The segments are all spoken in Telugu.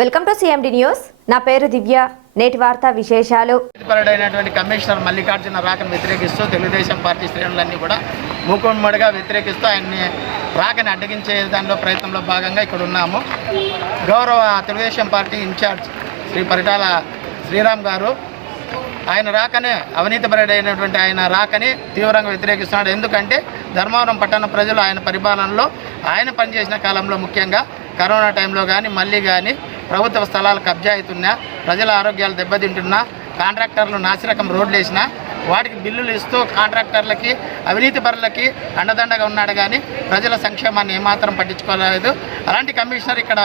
వెల్కమ్ టు సిఎండి న్యూస్ నా పేరు దివ్య. నేటి వార్త విశేషాలు. పరుడైనటువంటి కమిషనర్ మల్లికార్జున రాకను వ్యతిరేకిస్తూ తెలుగుదేశం పార్టీ శ్రేణులన్నీ కూడా మూకుమ్మడిగా వ్యతిరేకిస్తూ ఆయన్ని రాకని అడ్డగించే దానిలో ప్రయత్నంలో భాగంగా ఇక్కడ ఉన్నాము. గౌరవ తెలుగుదేశం పార్టీ ఇన్ఛార్జ్ శ్రీ పరిటాల శ్రీరామ్ గారు ఆయన రాకనే అవినీతిపరుడైనటువంటి ఆయన రాకని తీవ్రంగా వ్యతిరేకిస్తున్నాడు. ఎందుకంటే ధర్మవరం పట్టణ ప్రజలు ఆయన పరిపాలనలో ఆయన పనిచేసిన కాలంలో ముఖ్యంగా కరోనా టైంలో కానీ మళ్ళీ కానీ ప్రభుత్వ స్థలాలు కబ్జా అవుతున్నా ప్రజల ఆరోగ్యాలు దెబ్బతింటున్నా కాంట్రాక్టర్లు నాసిరకం రోడ్లు వేసినా వాటికి బిల్లులు ఇస్తూ కాంట్రాక్టర్లకి అవినీతి పరులకి అండదండగా ఉన్నాడు కానీ ప్రజల సంక్షేమాన్ని ఏమాత్రం పట్టించుకోలేదు. అలాంటి కమిషనర్ ఇక్కడ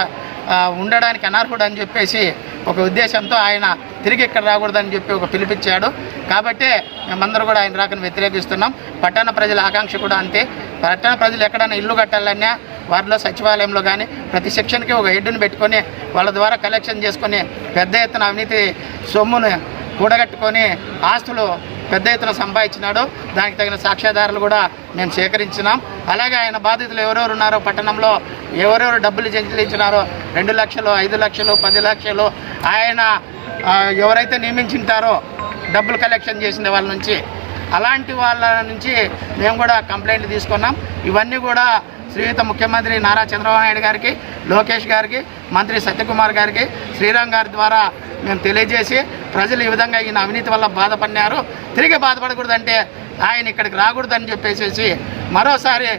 ఉండడానికి అనర్హుడు అని చెప్పేసి ఒక ఉద్దేశంతో ఆయన తిరిగి ఇక్కడ రాకూడదని చెప్పి ఒక పిలిపించాడు. కాబట్టి మేమందరూ కూడా ఆయన రాకను వ్యతిరేకిస్తున్నాం. పట్టణ ప్రజల ఆకాంక్ష కూడా అంతే. పట్టణ ప్రజలు ఎక్కడైనా ఇల్లు కట్టాలన్నా వారిలో సచివాలయంలో కానీ ప్రతి సెక్షన్కి ఒక హెడ్ని పెట్టుకొని వాళ్ళ ద్వారా కలెక్షన్ చేసుకొని పెద్ద ఎత్తున అవినీతి సొమ్మును కూడగట్టుకొని ఆస్తులు పెద్ద ఎత్తున సంపాదించినాడు. దానికి తగిన సాక్ష్యాధారాలు కూడా మేము సేకరించినాం. అలాగే ఆయన బాధితులు ఎవరెవరు ఉన్నారో పట్టణంలో ఎవరెవరు డబ్బులు చెల్లించినారో రెండు లక్షలు ఐదు లక్షలు పది లక్షలు ఆయన ఎవరైతే నియమించుంటారో డబ్బులు కలెక్షన్ చేసిన వాళ్ళ నుంచి. అలాంటి వాళ్ళ నుంచి మేము కూడా కంప్లైంట్లు తీసుకున్నాం. ఇవన్నీ కూడా శ్రీయుత ముఖ్యమంత్రి నారా చంద్రబాబు నాయుడు గారికి లోకేష్ గారికి మంత్రి సత్యకుమార్ గారికి శ్రీరామ్ గారి ద్వారా మేము తెలియజేసి ప్రజలు ఈ విధంగా ఈయన అవినీతి వల్ల బాధపడినారు. తిరిగి బాధపడకూడదంటే ఆయన ఇక్కడికి రాకూడదని చెప్పేసి మరోసారి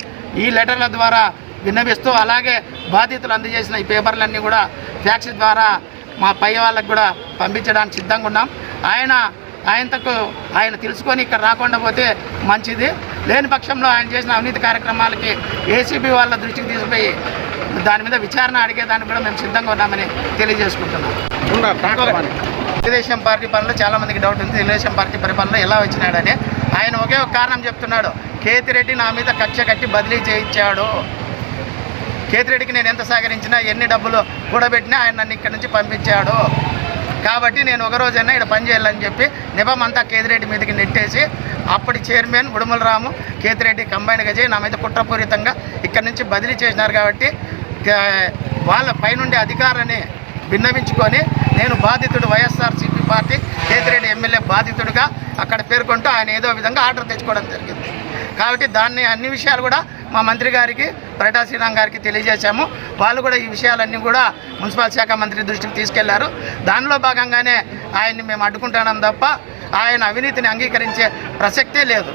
ఈ లెటర్ల ద్వారా విన్నవిస్తూ అలాగే బాధితులు అందజేసిన ఈ పేపర్లన్నీ కూడా ఫ్యాక్స్ ద్వారా మా పై వాళ్ళకు కూడా పంపించడానికి సిద్ధంగా ఉన్నాం. ఆయన ఆయనకు ఆయన తెలుసుకొని ఇక్కడ రాకుండా పోతే మంచిది. లేని పక్షంలో ఆయన చేసిన అవినీతి కార్యక్రమాలకి ఏసీబీ వాళ్ళ దృష్టికి తీసుకుపోయి దాని మీద విచారణ అడిగేదానికి కూడా మేము సిద్ధంగా ఉన్నామని తెలియజేసుకుంటున్నాం. తెలుగుదేశం పార్టీ పనులు చాలా మందికి డౌట్ ఉంది. తెలుగుదేశం పార్టీ పరిపాలన ఎలా వచ్చినాడని ఆయన ఒకే ఒక కారణం చెప్తున్నాడు. కేతిరెడ్డి నా మీద కక్ష కట్టి బదిలీ చేయించాడు. కేతిరెడ్డికి నేను ఎంత సహకరించినా ఎన్ని డబ్బులు కూడబెట్టినా ఆయన నన్ను ఇక్కడ నుంచి పంపించాడు. కాబట్టి నేను ఒక రోజైనా ఇక్కడ పని చేయాలని చెప్పి నిబం అంతా కేతిరెడ్డి మీదకి నెట్టేసి అప్పటి చైర్మన్ ఉడుమల రాము కేతిరెడ్డి కంబైన్గా చేసి నా మీద కుట్రపూరితంగా ఇక్కడ నుంచి బదిలీ చేసినారు కాబట్టి వాళ్ళ పైనుండే అధికారాన్ని విన్నవించుకొని నేను బాధితుడు వైఎస్ఆర్సీపీ పార్టీ కేతిరెడ్డి ఎమ్మెల్యే బాధితుడిగా అక్కడ పేర్కొంటూ ఆయన ఏదో విధంగా ఆర్డర్ తెచ్చుకోవడం జరిగింది. కాబట్టి దాన్ని అన్ని విషయాలు కూడా మా మంత్రి గారికి ప్రటా శ్రీరామ్ గారికి తెలియజేశాము. వాళ్ళు కూడా ఈ విషయాలన్నీ కూడా మున్సిపల్ శాఖ మంత్రి దృష్టికి తీసుకెళ్ళారు. దానిలో భాగంగానే ఆయన్ని మేము అడ్డుకుంటున్నాం తప్ప ఆయన అవినీతిని అంగీకరించే ప్రసక్తే లేదు.